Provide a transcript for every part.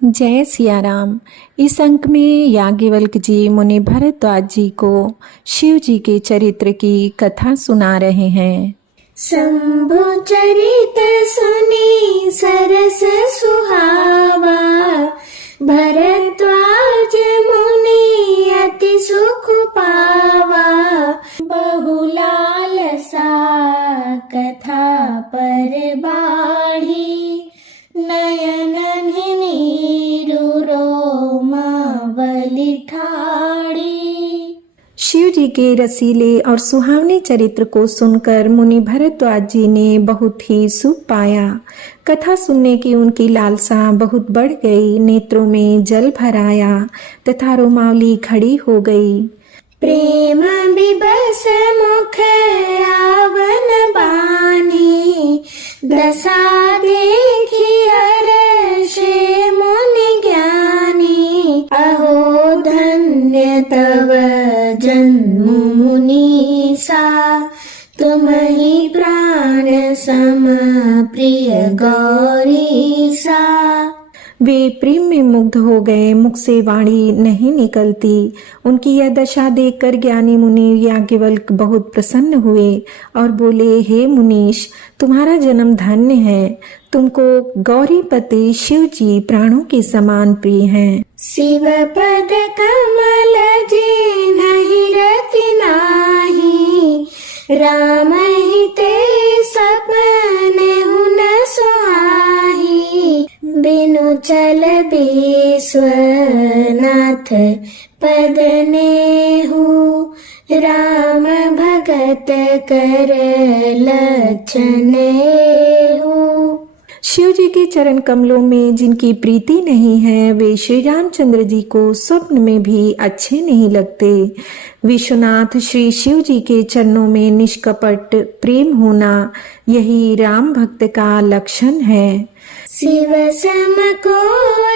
जय सिया राम। इस अंक में याज्ञवल्क्य जी मुनि भरद्वाज जी को शिव जी के चरित्र की कथा सुना रहे हैं। शंभु चरित सुनी सरस सुहावा, भरद्वाज मुनि अति सुख पावा। बहुलालसा कथा पर बाढ़ी, नयन नीरु रोमावली ठाड़ी। शिव जी के रसीले और सुहावने चरित्र को सुनकर मुनि भरद्वाज जी ने बहुत ही सुख पाया। कथा सुनने की उनकी लालसा बहुत बढ़ गई, नेत्रों में जल भर आया तथा रोमावली खड़ी हो गई। प्रेम विबस मुख आवन बानी, दशा देखी हर्षे मुनि ज्ञानी। अहो धन्य तव जन्म मुनीसा, तुम ही प्राण सम प्रिय गौरीसा। वे प्रेम में मुग्ध हो गए, मुख से वाणी नहीं निकलती। उनकी यह दशा देखकर ज्ञानी मुनि याज्ञवल्क्य बहुत प्रसन्न हुए और बोले, हे मुनीश, तुम्हारा जन्म धन्य है। तुमको गौरीपति शिव जी प्राणों के समान प्रिय हैं। शिव पद कमल जी नहीं रति नाही, राम ही ते सपने हुन सुहाई। बिनु चल विश्वनाथ पद नेहु, राम भगत कर लक्षण एहु। शिव जी के चरण कमलों में जिनकी प्रीति नहीं है, वे श्री रामचंद्र जी को स्वप्न में भी अच्छे नहीं लगते। विश्वनाथ श्री शिव जी के चरणों में निष्कपट प्रेम होना, यही राम भक्त का लक्षण है। शिव सम को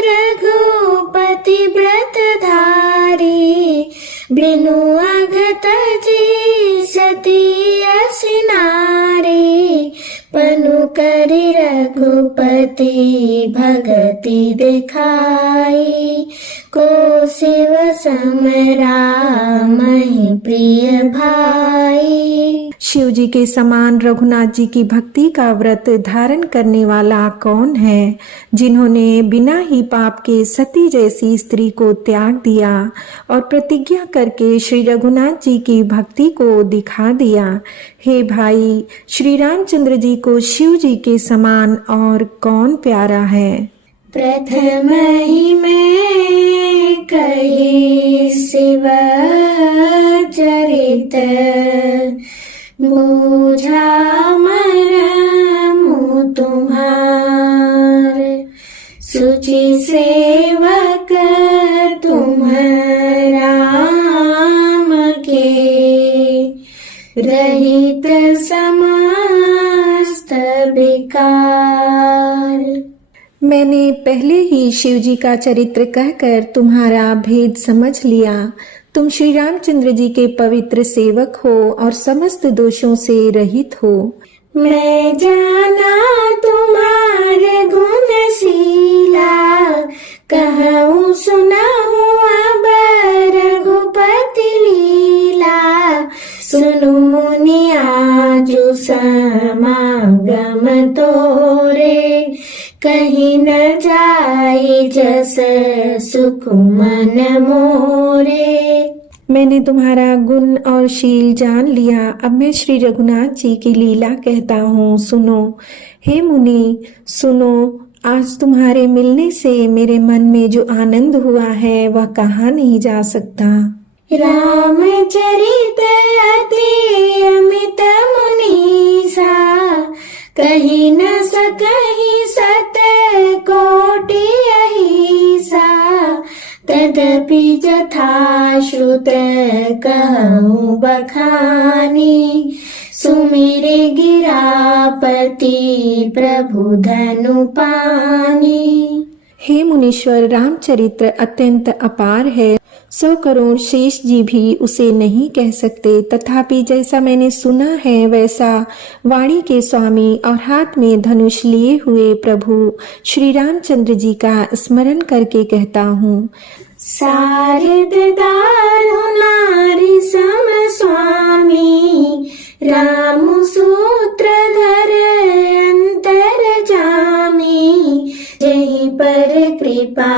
रघुपति व्रत धारी, बिनु अघत जी सती असि नारी। पनु करि रघुपति भगति दिखाई, को शिव सम राम ही प्रिय भाई। शिव जी के समान रघुनाथ जी की भक्ति का व्रत धारण करने वाला कौन है, जिन्होंने बिना ही पाप के सती जैसी स्त्री को त्याग दिया और प्रतिज्ञा करके श्री रघुनाथ जी की भक्ति को दिखा दिया। हे भाई, श्री रामचंद्र जी को शिव जी के समान और कौन प्यारा है। प्रथम ही मैं कही शिव चरित, बूझा मरमु तुम्हार। सुचि सेवक तुम राम के, रहित समस्त विकार। मैंने पहले ही शिव जी का चरित्र कहकर तुम्हारा भेद समझ लिया। तुम श्री रामचंद्र जी के पवित्र सेवक हो और समस्त दोषों से रहित हो। मैं जाना तुम्हारे गुणशीला, कहूँ सुनाऊँ अब रघुपति लीला। सुनु मुनि आजु समागम तोरे, कहीं न जाई जस सुख मन मोरे। मैंने तुम्हारा गुण और शील जान लिया। अब मैं श्री रघुनाथ जी की लीला कहता हूँ, सुनो। हे मुनि, सुनो। आज तुम्हारे मिलने से मेरे मन में जो आनंद हुआ है वह कहाँ नहीं जा सकता। रामचरित अति अमित मुनीसा, कहीं न सकहीं सत कोटि अहिसा। तदपि जथा श्रुत कहूँ बखानी, सुमिरे गिरापति प्रभु धनु पानी। हे मुनीश्वर, रामचरित्र अत्यंत अपार है। 100 करोड़ शेष जी भी उसे नहीं कह सकते। तथापि जैसा मैंने सुना है वैसा वाणी के स्वामी और हाथ में धनुष लिए हुए प्रभु श्री रामचंद्र जी का स्मरण करके कहता हूँ। सारद दारुणारि सम स्वामी, राम सूत्रधर अंतर जामी। जहीं पर कृपा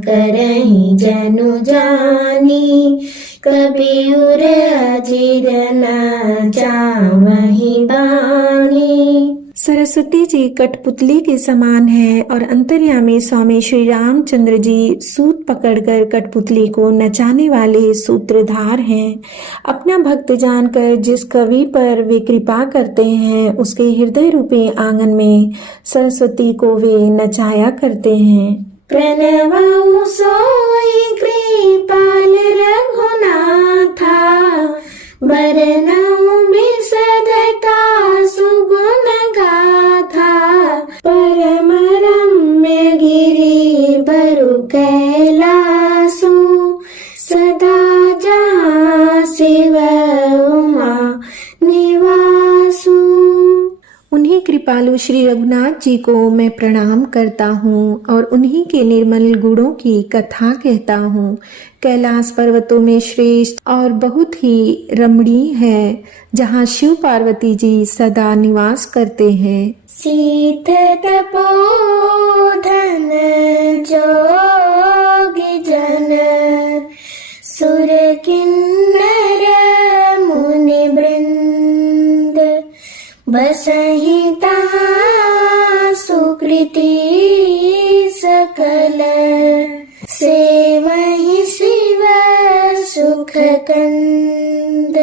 करहीं जनु जानी, कबीर अजिर न जावहीं बानी। सरस्वती जी कठपुतली के समान है और अंतर्यामी स्वामी श्री रामचंद्र जी सूत पकड़कर कठपुतली को नचाने वाले सूत्रधार हैं। अपना भक्त जानकर जिस कवि पर वे कृपा करते हैं उसके हृदय रूपी आंगन में सरस्वती को वे नचाया करते हैं। प्रणवउ सोई कृपाल रघुनाथा, बरनउ बिसधता सुगुण गाथा। परम रम्य गिरि बरु कैलासु, सदा जहाँ शिव उमा निवासु। उन्हीं कृपालु श्री रघुनाथ जी को मैं प्रणाम करता हूँ और उन्हीं के निर्मल गुणों की कथा कहता हूँ। कैलाश पर्वतों में श्रेष्ठ और बहुत ही रमणीय है, जहाँ शिव पार्वती जी सदा निवास करते हैं। सीत तपोधन जोगी जन, सुर किन्नर मुनि वृंद। बसहि तहाँ सुकृति सकल, सेवहि शिव सुख कंद।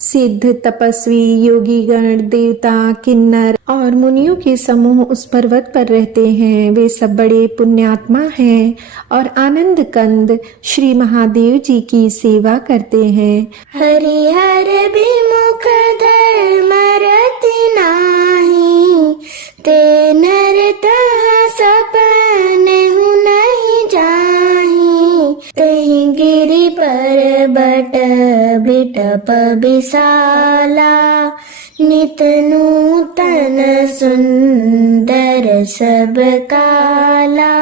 सिद्ध तपस्वी योगी गण देवता किन्नर और मुनियों के समूह उस पर्वत पर रहते हैं। वे सब बड़े पुण्यात्मा हैं और आनंद कंद श्री महादेव जी की सेवा करते हैं। हरिहर विमुख धर्म रति नाही, ते नर तहाँ सपने नहीं जाही। कहीं गिरि पर्वत बिटप विशाला, नित नूतन सुंदर सब काला।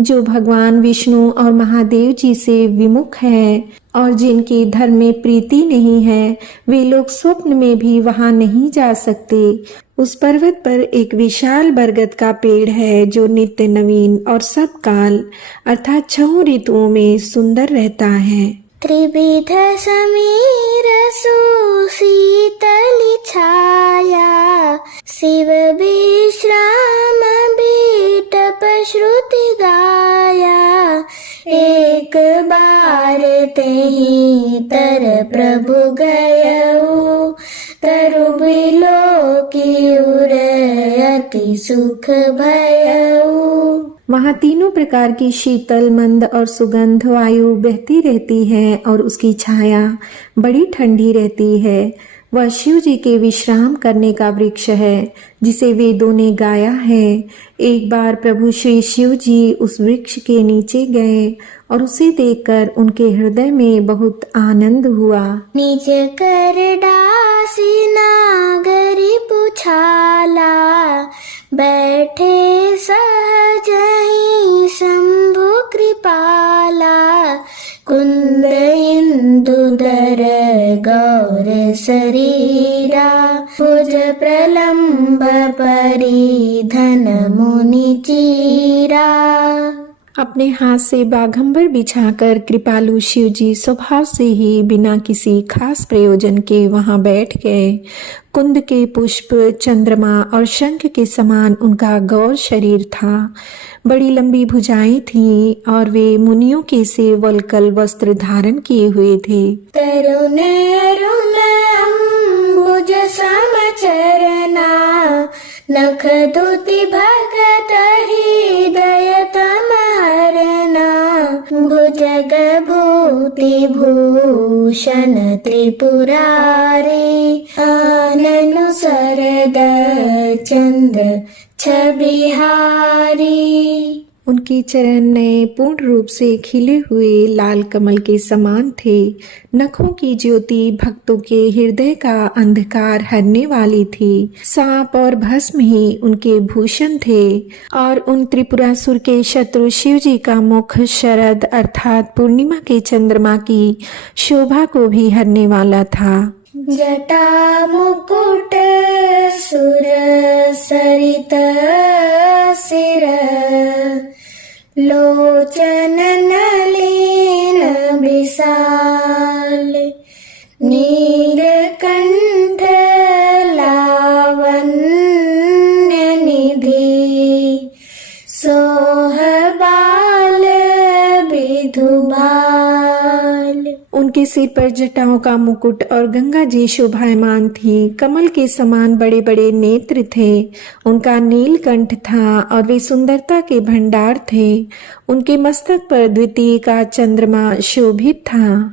जो भगवान विष्णु और महादेव जी से विमुख है और जिनकी धर्म में प्रीति नहीं है, वे लोग स्वप्न में भी वहां नहीं जा सकते। उस पर्वत पर एक विशाल बरगद का पेड़ है जो नित्य नवीन और सब काल अर्थात 6 ऋतुओं में सुंदर रहता है। त्रिविध समीर सुशीतल छाया, शिव विश्राम बीटप श्रुति गाया। एक बार तेहि तर प्रभु गयऊ, तरु बिलोकी उर अति सुख भयऊ। वहाँ तीनों प्रकार की शीतल मंद और सुगंध वायु बहती रहती है और उसकी छाया बड़ी ठंडी रहती है। वह शिव जी के विश्राम करने का वृक्ष है जिसे वेदों ने गाया है। एक बार प्रभु श्री शिव जी उस वृक्ष के नीचे गए और उसे देखकर उनके हृदय में बहुत आनंद हुआ। निज कर दासी नागरी पुछाला, बैठे सहज ही शंभु कृपाला। कुंद इंदुधर गौर शरीरा, भुज प्रलंब परिधन मुनि चीरा। अपने हाथ से बाघंबर बिछाकर कृपालु शिव जी स्वभाव से ही बिना किसी खास प्रयोजन के वहां बैठ गए। कुंद के पुष्प, चंद्रमा और शंख के समान उनका गौर शरीर था। बड़ी लंबी भुजाएं थीं और वे मुनियों के से वल्कल वस्त्र धारण किए हुए थे। तरुण अरुण अंबुज समचरना, नख दुति भगत हृदय तमहरना। भुजग भूति भूषण त्रिपुरारी, आननु सरद चंद छबिहारी। उनके चरण नए पूर्ण रूप से खिले हुए लाल कमल के समान थे। नखों की ज्योति भक्तों के हृदय का अंधकार हरने वाली थी। सांप और भस्म ही उनके भूषण थे और उन त्रिपुरासुर के शत्रु शिव जी का मुख शरद अर्थात पूर्णिमा के चंद्रमा की शोभा को भी हरने वाला था। जटा मुकुट सुर सरित सिर लोचन नलिन विशाल नीलकंठ लावण्य निधि सोहबाल विधुबाल। उनके सिर पर जटाओं का मुकुट और गंगा जी शोभायमान थी। कमल के समान बड़े बड़े नेत्र थे। उनका नीलकंठ था और वे सुंदरता के भंडार थे। उनके मस्तक पर द्वितीय का चंद्रमा शोभित था।